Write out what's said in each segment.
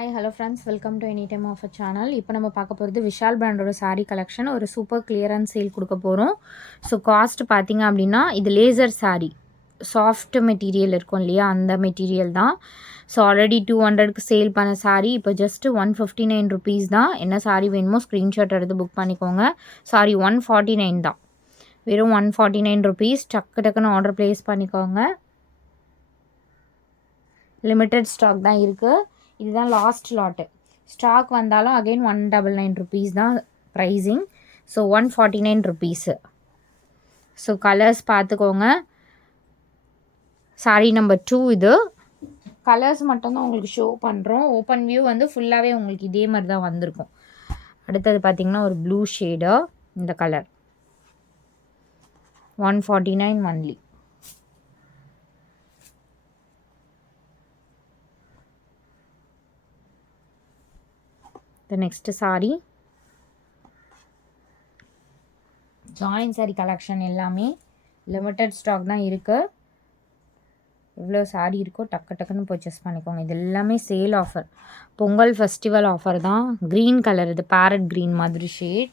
Hi hello friends, welcome to any time of a channel. இப்போ நம்ம பார்க்க போகிறது விஷால் பிராண்டோட சாரீ கலெக்ஷன். ஒரு சூப்பர் கிளியரன்ஸ் சேல் கொடுக்க போகிறோம். ஸோ காஸ்ட் பார்த்தீங்க அப்படின்னா, இது லேசர் சாரீ, சாஃப்ட் மெட்டீரியல் இருக்கும் இல்லையா, அந்த மெட்டீரியல் தான். ஸோ ஆல்ரெடி 200க்கு சேல் பண்ண சாரீ இப்போ ஜஸ்ட் 159 ருபீஸ் தான். என்ன சாரீ வேணுமோ ஸ்க்ரீன்ஷாட் எடுத்து புக் பண்ணிக்கோங்க. சாரி 149 தான், வெறும் 149 ருபீஸ். டக்குன்னு ஆர்டர் ப்ளேஸ் பண்ணிக்கோங்க. லிமிட்டட் ஸ்டாக் தான் இருக்குது. இதுதான் லாஸ்ட் லாட்டு. ஸ்டாக் வந்தாலும் அகெயின் 199 ருபீஸ் தான் pricing. So 149 rupees. So colours பார்த்துக்கோங்க. சாரீ நம்பர் 2 இது. கலர்ஸ் மட்டும்தான் உங்களுக்கு ஷோ பண்ணுறோம். ஓப்பன் வியூ வந்து ஃபுல்லாகவே உங்களுக்கு இதே மாதிரி தான் வந்திருக்கும். அடுத்தது பார்த்திங்கன்னா ஒரு ப்ளூ ஷேடு. இந்த colour 149 only. Next sari join sari collection எல்லாமே லிமிட்டட் ஸ்டாக் தான் இருக்குது. எவ்வளோ சாரீ இருக்கோ டக்குன்னு பர்ச்சேஸ் பண்ணிக்கோங்க. இது எல்லாமே sale offer, Pongal festival offer தான். க்ரீன் கலர், இது பேரட் க்ரீன் மாதிரி ஷேட்.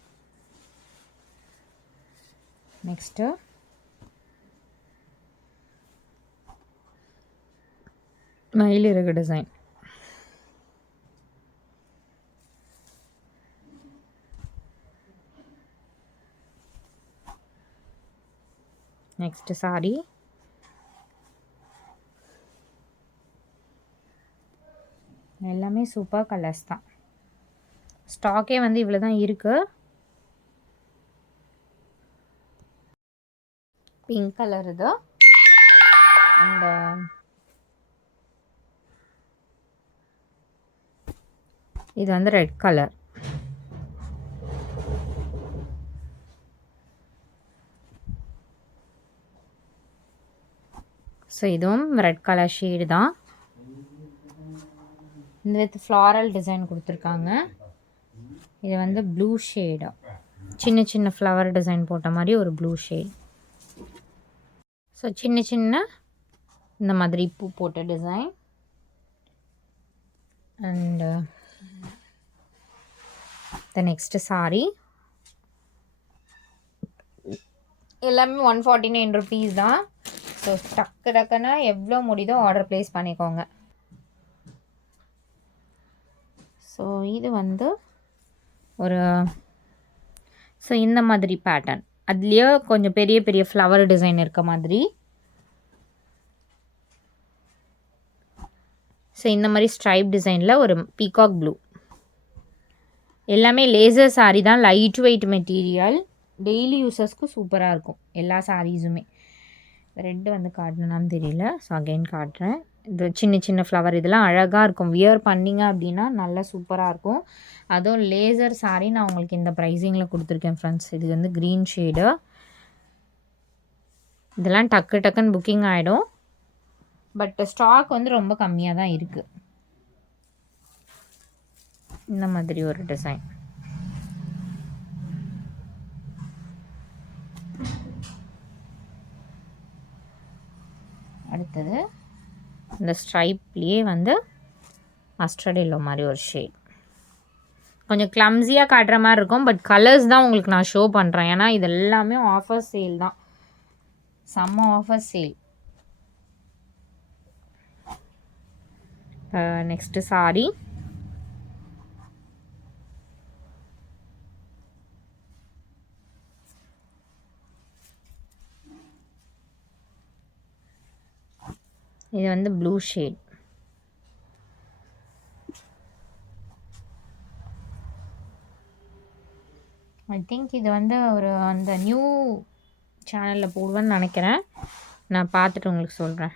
நெக்ஸ்ட்டு மயிலிறகு டிசைன். நெக்ஸ்ட் சாரீ எல்லாமே சூப்பர் கலர்ஸ் தான். ஸ்டாக்கே வந்து இவ்வளோ தான் இருக்குது. பிங்க் கலர் இது. அந்த இது வந்து ரெட் கலர். ஸோ இதுவும் ரெட் கலர் ஷேடு தான். இந்த வித் ஃப்ளாரல் டிசைன் கொடுத்துருக்காங்க. இது வந்து ப்ளூ ஷேடு, சின்ன சின்ன ஃப்ளவர் டிசைன் போட்ட மாதிரி ஒரு ப்ளூ ஷேட். ஸோ சின்ன சின்ன இந்த மாதிரி பூ போட்ட டிசைன். அண்டு நெக்ஸ்ட்டு சாரீ எல்லாமே 149 ருபீஸ் தான். ஸோ டக்குன்னா எவ்வளோ முடியுதோ ஆர்டர் ப்ளேஸ் பண்ணிக்கோங்க. ஸோ இது வந்து ஒரு இந்த மாதிரி பேட்டர்ன், அதுலேயே கொஞ்சம் பெரிய பெரிய ஃப்ளவர் டிசைன் இருக்க மாதிரி. ஸோ இந்த மாதிரி ஸ்ட்ரைப் டிசைனில் ஒரு பீகாக் ப்ளூ. எல்லாமே லேசர் சாரீ தான், லைட் வெயிட் மெட்டீரியல், டெய்லி யூஸஸ்க்கு சூப்பராக இருக்கும் எல்லா சாரீஸுமே. ரெட்டு வந்து காட்டணும்னு தெரியல, ஸோ அகெயின் காட்டுறேன். இது சின்ன சின்ன ஃப்ளவர், இதெல்லாம் அழகாக இருக்கும். வியர் பண்ணிங்க அப்படின்னா நல்லா சூப்பராக இருக்கும். அதுவும் லேசர் சாரீ நான் உங்களுக்கு இந்த ப்ரைஸிங்கில் கொடுத்துருக்கேன் ஃப்ரெண்ட்ஸ். இது வந்து க்ரீன் ஷேடு. இதெல்லாம் டக்குன்னு புக்கிங் ஆகிடும். பட் ஸ்டாக் வந்து ரொம்ப கம்மியாக தான் இருக்குது. இந்த மாதிரி ஒரு டிசைன். அடுத்தது இந்த ஸ்ட்ரைப்லேயே வந்து மஸ்டர்ட் எல்லோ மாதிரி ஒரு ஷேட். கொஞ்சம் கிளம்ஸியாக காட்டுற மாதிரி இருக்கும், பட் கலர்ஸ் தான் உங்களுக்கு நான் ஷோ பண்ணுறேன். ஏன்னா இது எல்லாமே ஆஃபர் சேல் தான், செம்ம ஆஃபர் சேல். நெக்ஸ்ட்டு சாரீ இது வந்து ப்ளூ ஷேட். ஐ திங்க் இது வந்து ஒரு அந்த நியூ சேனலில் போடுவேன்னு நினைக்கிறேன். நான் பார்த்துட்டு உங்களுக்கு சொல்கிறேன்.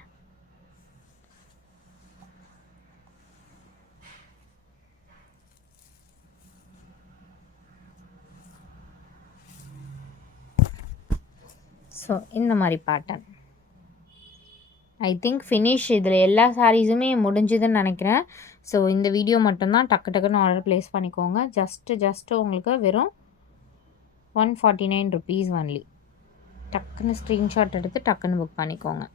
ஸோ இந்த மாதிரி பேட்டர்ன் ஐ திங்க் ஃபினிஷ். இதில் எல்லா சாரீஸுமே முடிஞ்சுதுன்னு நினைக்கிறேன். ஸோ இந்த வீடியோ மட்டும்தான், டக்குன்னு ஆர்டர் ப்ளேஸ் பண்ணிக்கோங்க. ஜஸ்ட்டு உங்களுக்கு வெறும் 149 ருபீஸ் ஒன்லி. டக்குன்னு ஸ்க்ரீன்ஷாட் எடுத்து டக்குன்னு புக் பண்ணிக்கோங்க.